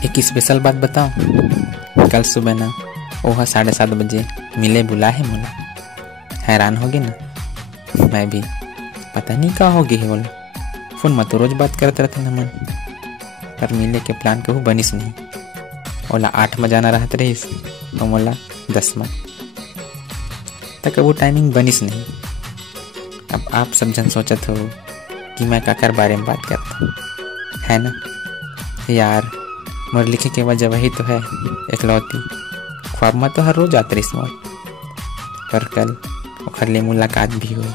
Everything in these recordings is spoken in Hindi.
एक स्पेशल बात बताओ, कल सुबह ना वह 7:30 बजे मिले बुला है मोला। हैरान होगी ना, मैं भी पता नहीं क्या होगी है बोला। फोन में तो रोज बात करते रहते ना मन, पर मिले के प्लान कहूँ बनिस नहीं। बोला 8 में जाना रहते रहीस तो बोला 10 में, तक वो टाइमिंग बनिस नहीं। अब आप सब जन सोचत हो कि मैं काकर बारे में बात करता है ना यार। मोर लिखे के वजह वही तो है इकलौती, ख्वाब में तो हर रोज आते रही मोर। पर कल ओखर ले मुलाकात भी हुई।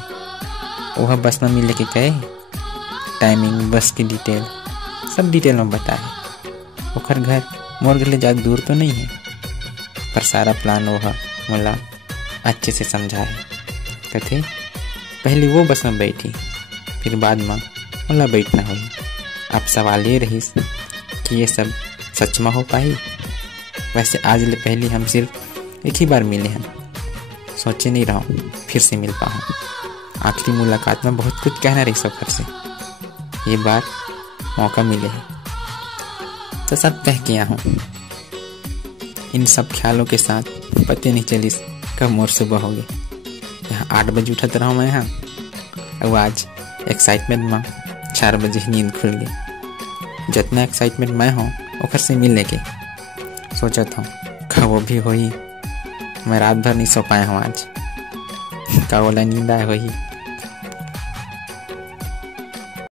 वह बस में मिले के कहे, टाइमिंग, बस की डिटेल सब डिटेल में बताए। ओखर घर मोर घर ले ज़्यादा दूर तो नहीं है, पर सारा प्लान वह मोला अच्छे से समझाए। कहते पहले वो बस में बैठी, फिर बाद में मोला बैठना हुई। अब सवाल ये रही कि ये सब सच में हो पाई। वैसे आज ले पहले हम सिर्फ एक ही बार मिले हैं, सोचे नहीं रहा हूँ फिर से मिल पाऊँ। आखिरी मुलाकात में बहुत कुछ कहना रही सफर से, ये बार मौका मिले है तो सब कह के आया हूँ। इन सब ख्यालों के साथ पता नहीं चली कब मोर सुबह हो गई। यहाँ 8 बजे उठत रहा मैं यहाँ, अब आज एक्साइटमेंट में 4 बजे ही नींद खुल गई। जितना एक्साइटमेंट मैं हूँ ओखर से मिलने के सोचत हूँ, का वो भी होई। मैं रात भर नहीं सो पाया हूँ आज, का बोला नींद आए होई।